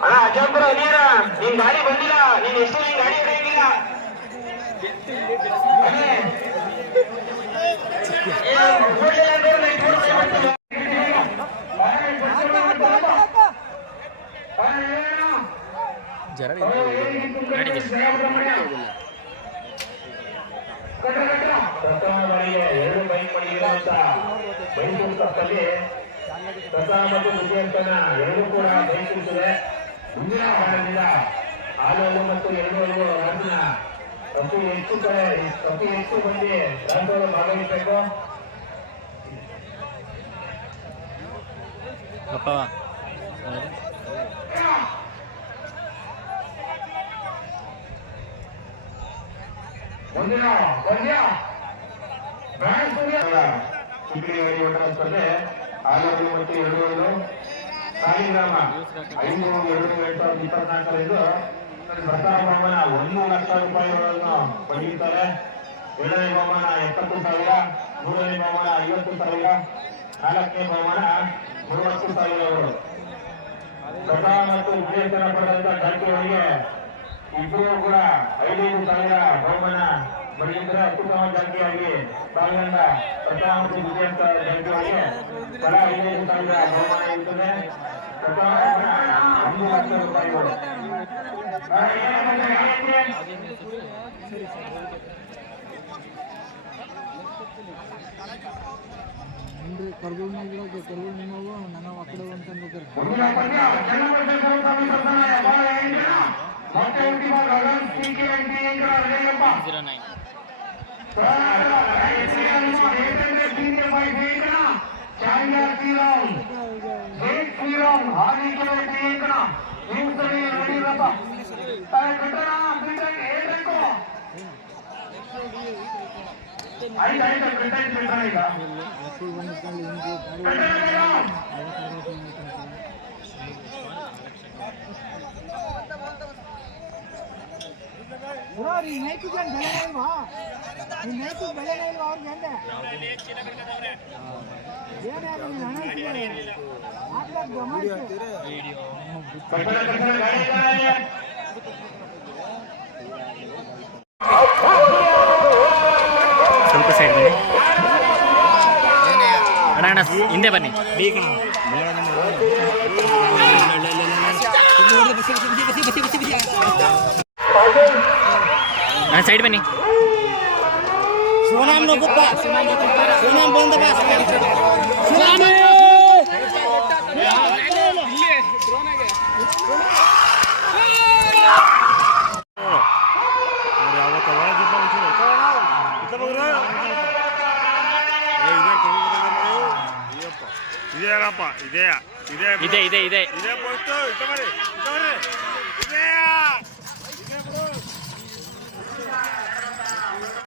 ಅಣ್ಣ ಅಜ್ಜಂಪುರ ನೀರ ನಿನ್ ಗಾಡಿ ಬಂದಿಲ್ಲ ನೀನ್ ಎಷ್ಟು ನಿನ್ ಗಾಡಿ ಹಿಡಿಯಂಗಿಲ್ಲ ಅದೇ. ಏನು, ನೋಡ್ಲಿಲ್ಲ ವಾರದಿಂದ ಹಾಲುಗಳು ಮತ್ತು ಎರಡೂವರೆಗೂ ರಾಜ್ಯ ಅತಿ ಹೆಚ್ಚು ಕಡೆ ಅತಿ ಹೆಚ್ಚು ಮಂದಿ ರಾಜ್ಯಗಳು ಭಾಗವಹಿಸಬೇಕು ಮುಂದಿನ ಪಂದ್ಯ ಚಿಕ್ಕಡಿಗರಿಗೆ ಒಟ್ಟ ಸ್ಪರ್ಧೆ ಹಾಲುಗಳು ಮತ್ತು ಎರಡೂವರೆಗೂ ಸಾಲಿಗ್ರಾಮ ಐದು ಎರಡು ಎರಡ್ ಸಾವಿರದ ಇಪ್ಪತ್ನಾಲ್ಕರಂದು ಪ್ರಥಮ ಬಹುಮಾನ ಒಂದು ಲಕ್ಷ ರೂಪಾಯಿಗಳನ್ನು ಪಡೆಯುತ್ತಾರೆ. ಎರಡನೇ ಬಹುಮಾನ ಎಪ್ಪತ್ತು ಸಾವಿರ, ಮೂರನೇ ಬಹುಮಾನ ಐವತ್ತು ಸಾವಿರ, ನಾಲ್ಕನೇ ಬಹುಮಾನ ಮೂವತ್ತು ಸಾವಿರಗಳು ಪ್ರಥಮ ಮತ್ತು ವಿಜೇತನ ಪಡೆದಂತ ಜಾತಿಯವರಿಗೆ ಇಬ್ಬರು ಕೂಡ ಐದೈದು ಸಾವಿರ ಬಹುಮಾನ ಪಡೆಯುತ್ತಾರೆ ಅತ್ಯುತ್ತಮ ಜಾತಿಯಾಗಿ ಪಾಲ್ಗೊಂಡ ಪ್ರಥಮ ಮತ್ತು ವಿಜೇತ ಜಾತಿಯವರಿಗೆ ತಲಾ ಐದೈದು ಸಾವಿರ ಬಹುಮಾನ ಇರುತ್ತದೆ ಪ್ರಥಮ ಬಹುಮಾನ ಒಂದು ಲಕ್ಷ ರೂಪಾಯಿಗಳು ಆ, ಏನಂದ್ರೆ ಏನಂದ್ರೆ? ಅಂದ್ರೆ ಕರ್ಗೋಲ್ನಾಗಿರೋದು ಕರ್ಗೋಲ್ ನಿಮ್ಮವು ನನ್ನ ಮಕ್ಕಳು ಅಂತಂದು ಮುಂದಿನ ಪಂದ್ಯ ಚನ್ನಪಟ್ಟಣ ತಾಲೂಕು ಪ್ರಧಾನ ಹೆಬ್ಬಾಳ ಎಂಜಿನ ಮೊಟ್ಟೆ ಹುಟ್ಟಿದ ಗಗನ್ ಟಿಕೆ ಎಂಟಿ ಎಂಜಿನ ಹೃದಯಪ್ಪ ಹೋರಾಟದ ರಾಯಚೂರನ್ನು ಏಕೆಂದರೆ ಬೀದಿಗೆ ಬೈಬೇಕನ ಚಾಂಗರ್ ಶ್ರೀರಾಮ್ ಜೈ ಶ್ರೀರಾಮ್ ಹಾದಿಗಳು ಎಂಟಿಂಕನ ಹಿಂಸರಿ ನೋಡಿರಪ್ಪ ಕಟ್ಟಣ ಬಿಟ್ಟರೆ ಹೇಳ್ಬೇಕು ಆಯ್ತು ಆಯ್ತು ಕಟ್ಟಾಯ್ತು ಬಿಟ್ರೆ ಈಗ ಮಕ್ಕಳು ಈ ನೈತಿಗೆ ಬೆಲೆ ಇಲ್ವಾ? ಈ ನೈತಿಗೆ ಬೆಲೆ ಇಲ್ವಾ ಅವ್ರಿಗೆ ಅಂದೆ? ಏನಾದ್ರು ನೀನು ಹಣ ಇಟ್ಟಿದ್ದಾರೆ ಗಾಡಿ ಸ್ವಲ್ಪ ಸೈಡ್ ಬನ್ನಿ. ಅಣ್ಣ ಅಣ್ಣ ಹಿಂದೆ ಬನ್ನಿ. ಅಣ್ಣ ಸೈಡ್ ಬನ್ನಿ. ಸುನಾಮ್ ಸೋನಾಮ್ ಬಂದ ಬಾ. ಸೋನಾಮ್! ಇದೇನಪ್ಪ ಇದೇ. ಇದೇ ಇದೆ ಇದೆ. ಇದೆ ಇದೇ ಇದೇ ಇದೇ.